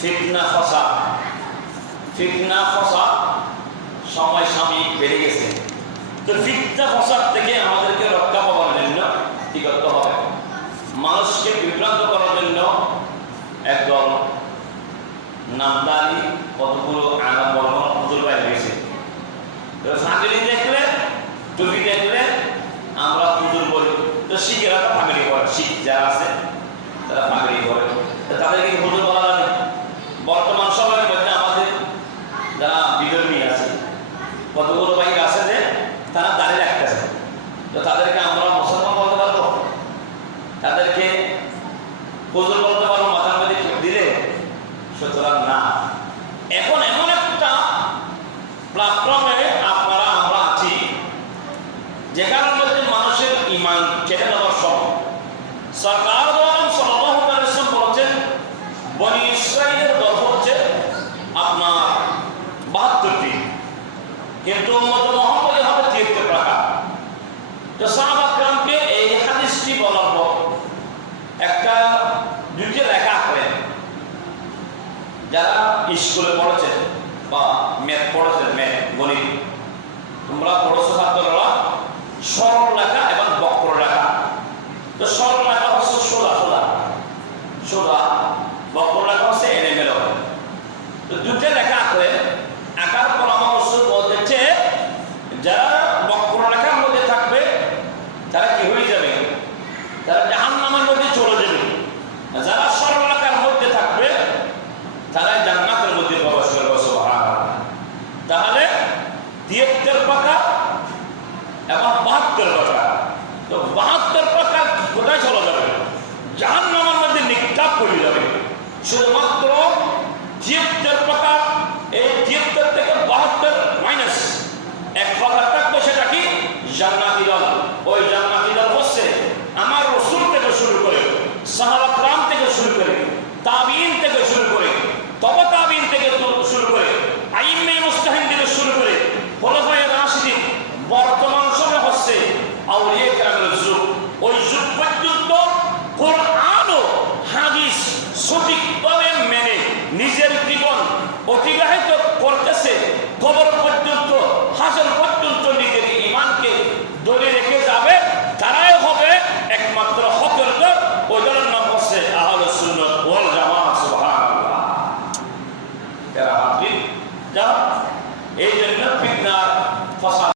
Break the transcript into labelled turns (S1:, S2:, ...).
S1: ফিতনা ফসা ফিতনা ফসা সময় স্বামী বেড়ে গেছে। তো ফিতনা ফসাদ থেকে আমাদেরকে রক্ষা পাওয়ার জন্য কি করতে হবে? মানুষকে বিভ্রান্ত করার জন্য একদল নামদানি কতগুলো আনা বড় পুতুল বাইরে গেছে ফ্যামিলি দেখলে, টুপি দেখলে আমরা পুতুল বলি। তো শিখেরা ফ্যামিলি করে শিখ যারা আছে, তারা ফ্যামিলি করে তাদেরকে কি পুতুল বলা যাবে বর্তমান সময়ের মধ্যে আমাদের যারা বিধর্মী আছে কতগুলো বাইক আছে যে তারা দাঁড়িয়ে রাখতেছে তো তাদেরকে আমরা মুসলমান বলতে পারব? তাদেরকে পুতুল বলতে পারব মাথার মধ্যে দিলে? সুতরাং না। এখন এমন একটা প্ল্যাটফর্মে আপনারা, আমরা আছি যেখানে মধ্যে মানুষের ইমান কেটে নেওয়ার সব সরকার বলেছেন, বনি ইসরাইলের দল হচ্ছে আপনার বাহাত্তরটি। কিন্তু একটা দুইটি একা করেন যারা স্কুলে পড়েছে বা ম্যাথ পড়েছেন ম্যাথ গণিত, তোমরা পড়েছো ছাত্ররা সরল এবং বাহাত্তর কথা তো বাহাত্তর কথা কোথায় চলে যাবে? জাহান নামার মধ্যে নিক্ষাপ করে যাবে। শুধুমাত্র জীবদের কথা যারা হাজির যা এই জন্য ফিতনার ফসা